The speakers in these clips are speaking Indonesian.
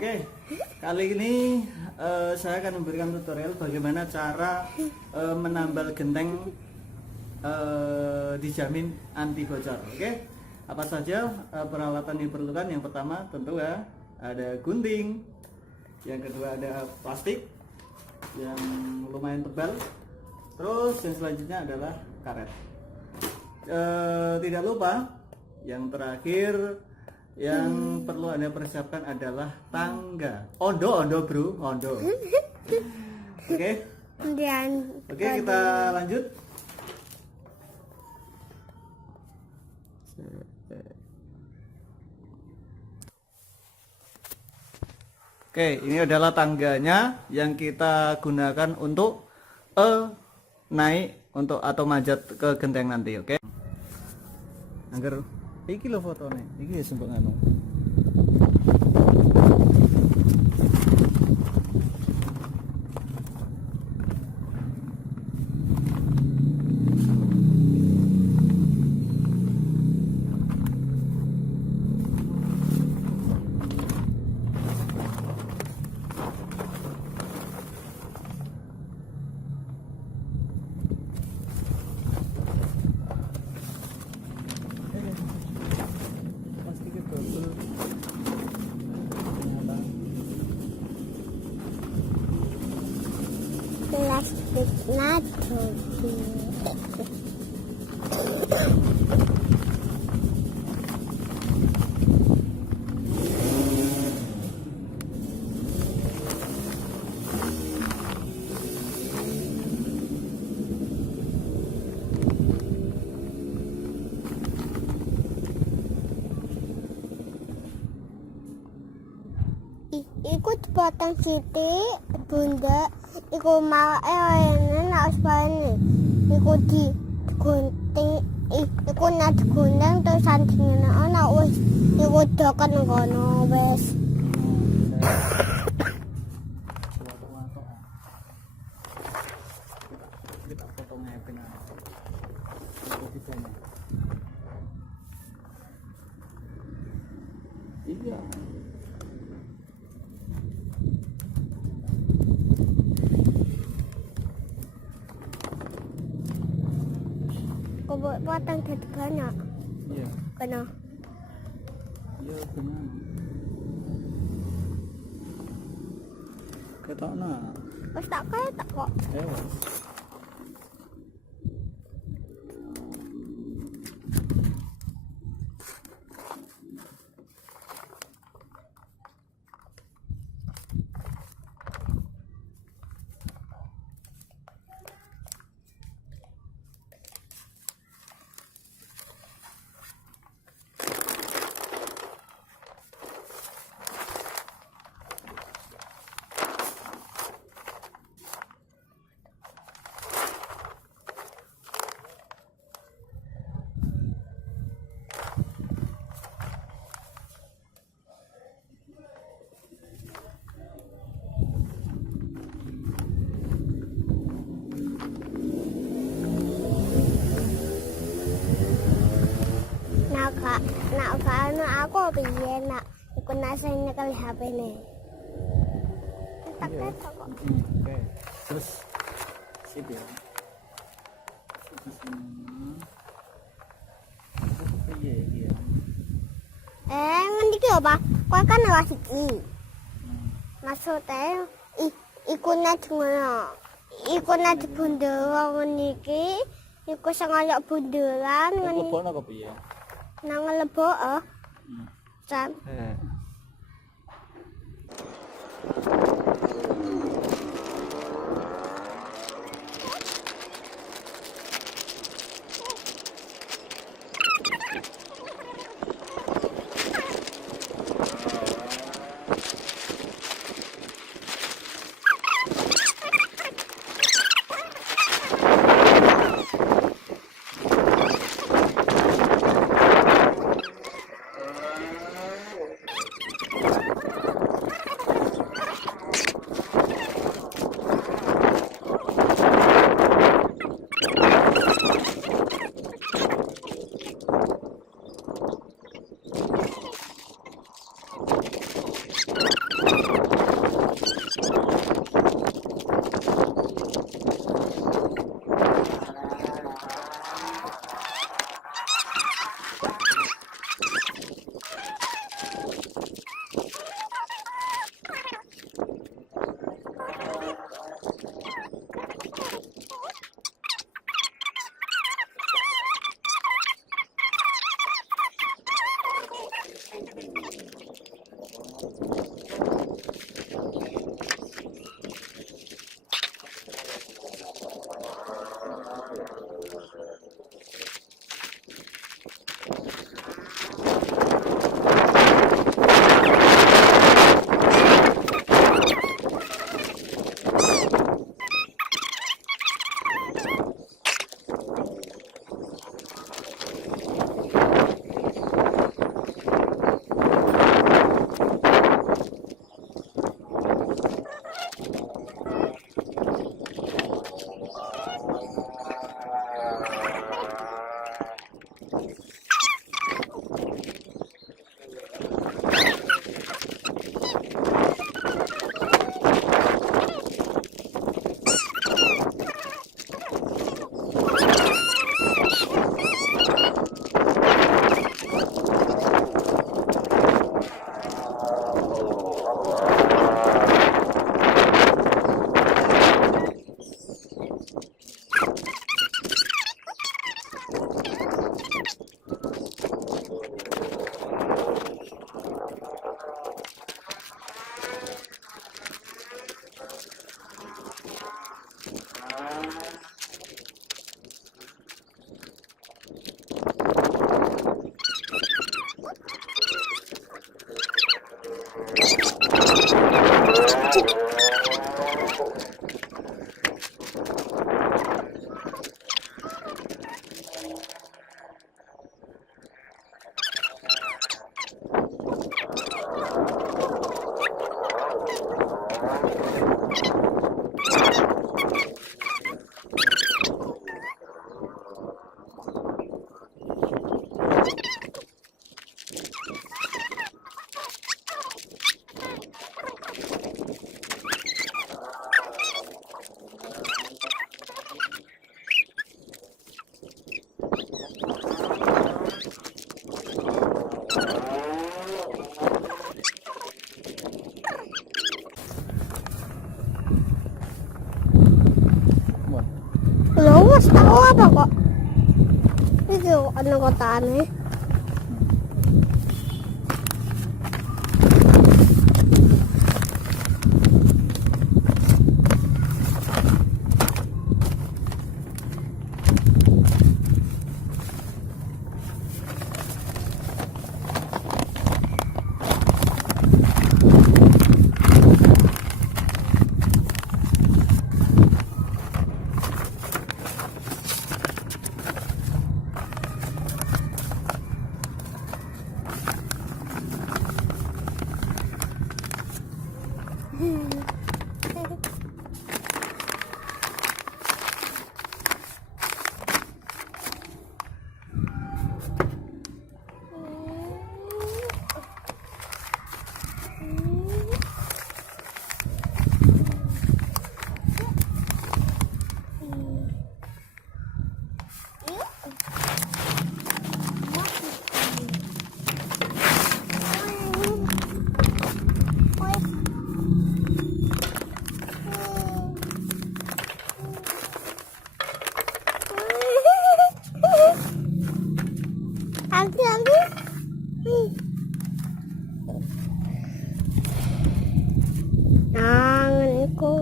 Oke, kali ini saya akan memberikan tutorial bagaimana cara menambal genteng dijamin anti bocor. Oke, apa saja peralatan yang diperlukan? Yang pertama tentu ya ada gunting, yang kedua ada plastik yang lumayan tebal, terus yang selanjutnya adalah karet. Tidak lupa yang terakhir yang perlu Anda persiapkan adalah tangga. Ondo bro, ondo. Oke. Oke, kita lanjut. Oke, ini adalah tangganya yang kita gunakan untuk naik untuk atau manjat ke genteng nanti, oke? Angger iki lho fotone. Iki ya sumpah anu. Plastiknya ikut potong sithik bunda iku mawake ana nek bane iku digunting iku nek digunting terus sandingane ana wis iku doken ngono wis. Kita potong ngepin aja. Iya. Kok potong dadi banyak? Iya. Kena. Iya benar. Ketokna. Wis tak ketok kok. Wes. Nak aku piye nak iku nase nyekel HP-ne. Tak ketok kok. Oke. Terus sip ya. Iya, iya. Ngendi ki apa? Kowe kan lewat iki. Maksudnya iku nek ngono. Iku nek bundel wong niki iku sing ngalok bundelan ngene. Lebokno kok piye? Nang lebok Sam. ano kotane. Hati-hati. Tangan iku.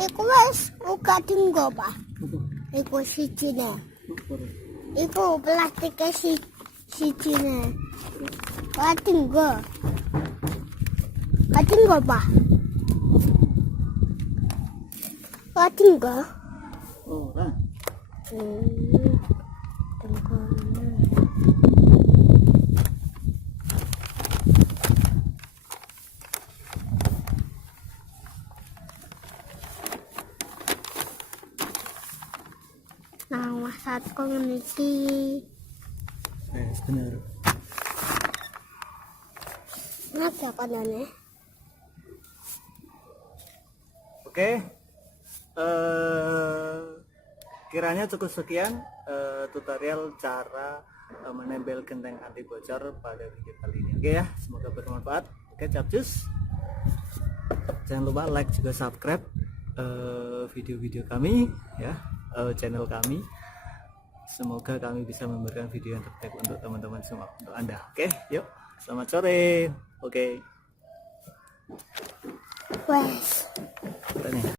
iku wis uga tinggo, Pak. Iku sijine. Iku plastiknya sijine. Katinggo. Katinggo, Pak. Katinggo. Oh, nah. Nah, masak komuniti. Benar. Ada kanane. Oke. Kiranya cukup sekian tutorial cara menembel genteng anti bocor pada video kali ini. Oke ya, semoga bermanfaat. Oke, capcus. Jangan lupa like juga subscribe video-video kami ya, channel kami. Semoga kami bisa memberikan video yang terbaik untuk teman-teman semua, untuk Anda. Oke, yuk. Selamat sore. Oke. Wes. Kita nih.